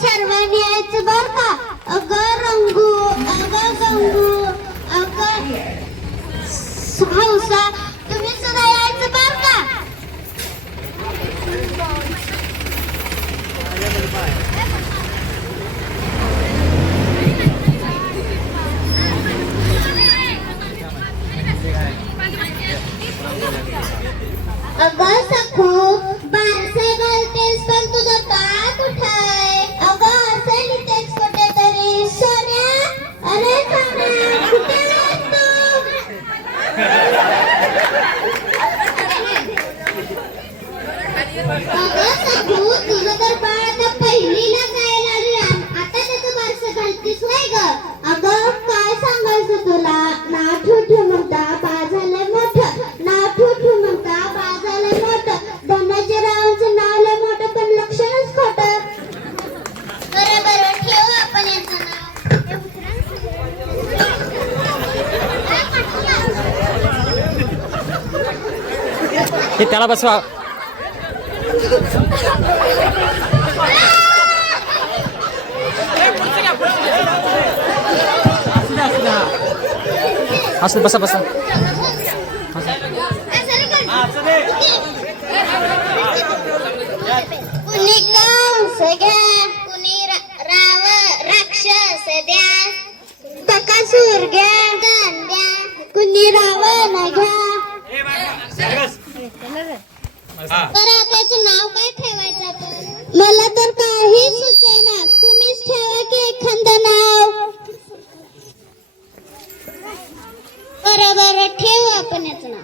सर्वांनी यायचं बर का? अगं रंगू अगं गंगू अगं हौसा त्याला बसवा असं बसा बसा तर त्याचं नाव काय ठेवायचं आपण? मला तर काही सुचेना. तुम्हीच ठेवा की एखादं नाव. बरं बरं ठेवू आपण याचं नाव.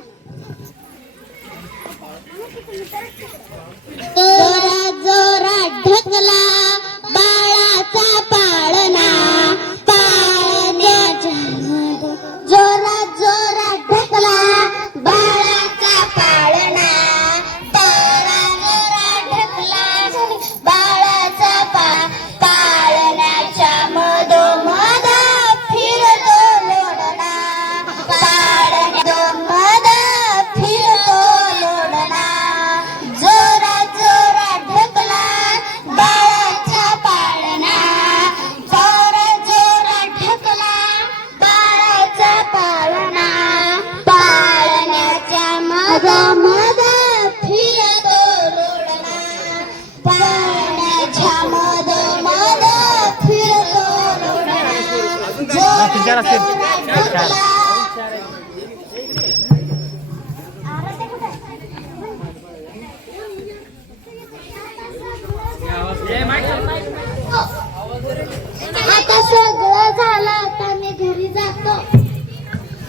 चार असतील. जोरा आता सगळं झालं आता मी घरी जातो.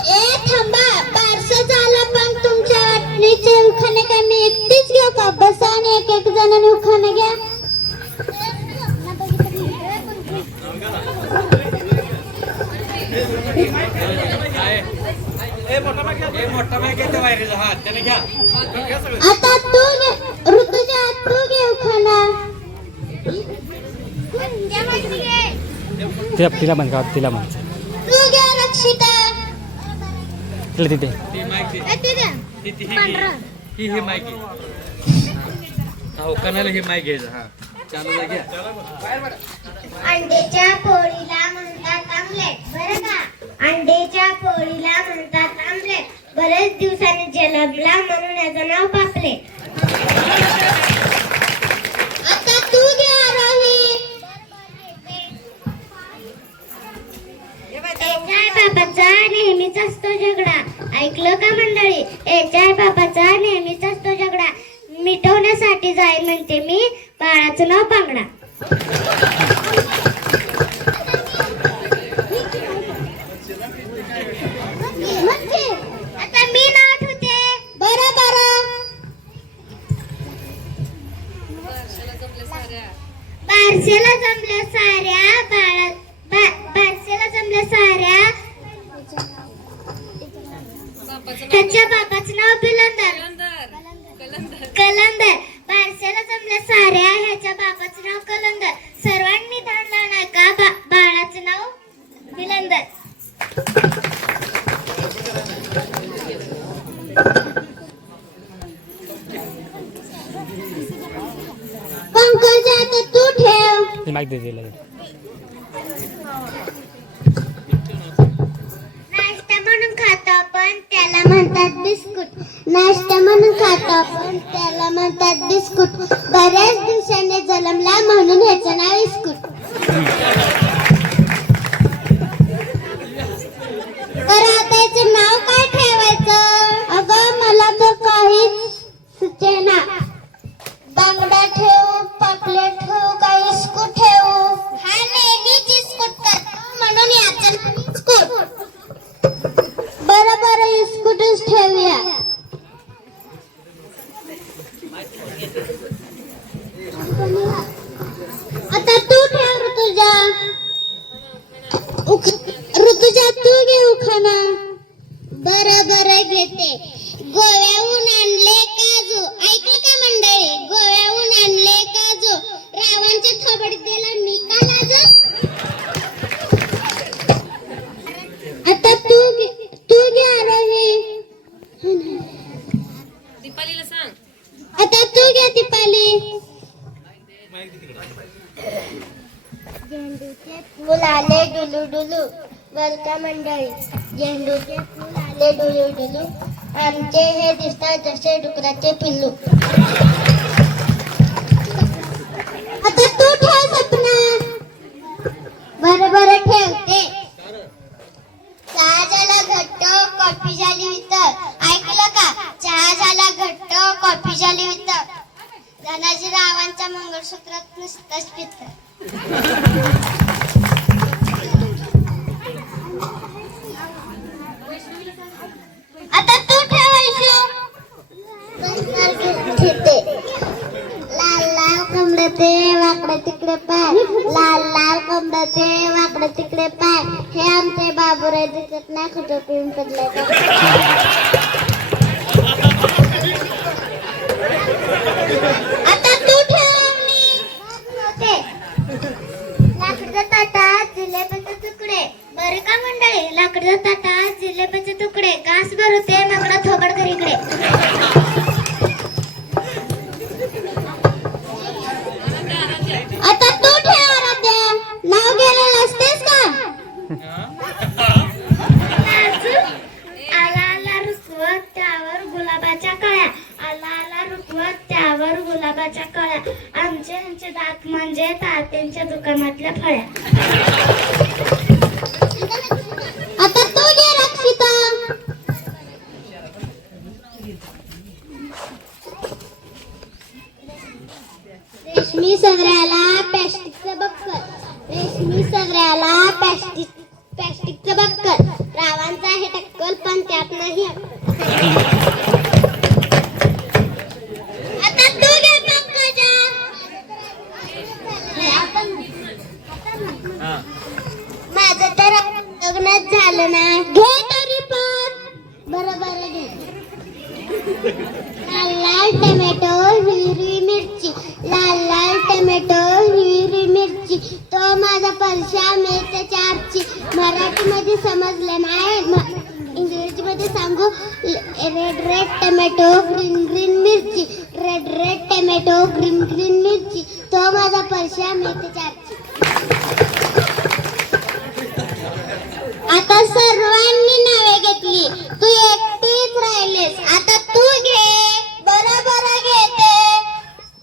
ए थांबा बारस झालं पण तुमच्या वाटणीचे उखाणे काय मी एकटीच घेऊ का? बसा आणि एक एक जणांनी उखाणे घ्या. आता तू ऋतुजा तू घे उखाणा तिला तिला म्हण का? तिला म्हण. तू घे रक्षिता. तिला तिथे. ही ही हो कणाला ही घ्यायचं हा. चालू घ्या. अंड्याच्या पोळीला म्हणतात आमलेट बरं का? अंड्याच्या पोळीला म्हणतात आमलेट बरेच दिवसांनी जलबला म्हणून याचं नाव पापलेट आता तू घे आरोही याच्या बाबाचा नेहमीच असतो झगडा. ऐकलं का मंडळी? याच्या बाबाचा नेहमीच असतो झगडा. मिटवण्यासाठी जाय म्हणते मी. बाळाचं नाव पांगडा. बारसेला जमल्या साऱ्या. बाळा बा- बारसेला जमल्या साऱ्या. त्याच्या बाबाचं नाव बिलंदर. कलंदर. बारसेला जमल्या साऱ्या ह्याच्या बाबाचं नाव कलंदर. सर्वांनी पंकजा तिला नाश्ता म्हणून खातो आपण त्याला म्हणतात बिस्कुट. नाश्ता म्हणून खातो आपण त्याला म्हणतात बिस्कुट. झेंडूचे फुल आले डुलू डुलू बरका मंडळी झेंडूचे फुल आले डुलू डुलू आमचे हे दिसतात जसे डुकराचे पिल्लू. आता तू ठेव सपना बरं बरं ठेवते वाकडे तिकडे पाय. लाल लाल कमळाचे वाकडे तिकडे पाय. हे आमचे बाबूराय दिसत नाही कुठं पिऊन ताक म्हणजे तात्यांच्या दुकानातल्या फळ्या. आता घे रक्षिता. रेशमी सगळ्याला पॅस्टिकचं बक्कर रेशमी सगळ्याला पॅस्टिक पॅस्टिकचं बक्कर रावांचा आहे टक्कल पण त्यात नाही. लग्नच झालं नाही घे तरी पण. बरं बरं लाल लाल टोमॅटो हिरवी मिरची. लाल लाल टोमॅटो हिरवी मिरची. तो माझा परशा मेच्या चारची. मराठीमध्ये समजलं नाही. म- इंग्रजीमध्ये सांगू red red tomato green green मिरची. Red red tomato green green मिरची. तो माझा परशा मेच्या सर्वांनी नावे घेतली. तू एकटीच राहिलीस. आता तू घे. बरं बरं घेते.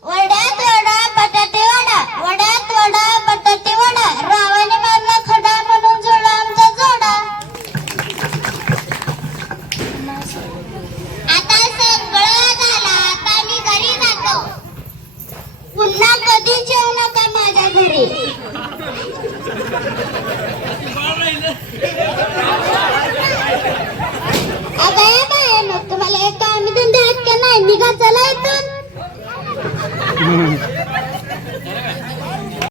वड्यात वडा बटाटे वडा. वड्यात वडा बटाटे वडा. रावाने मारला खडा म्हणून जोडा आमचा जोडा. आता सगळं झालं. आता मी घरी जातो. पुन्हा कधीच येऊ नका माझ्या घरी. तुम्हाला एक कामी धंदे आहेत का नाही. निघा चला इथून.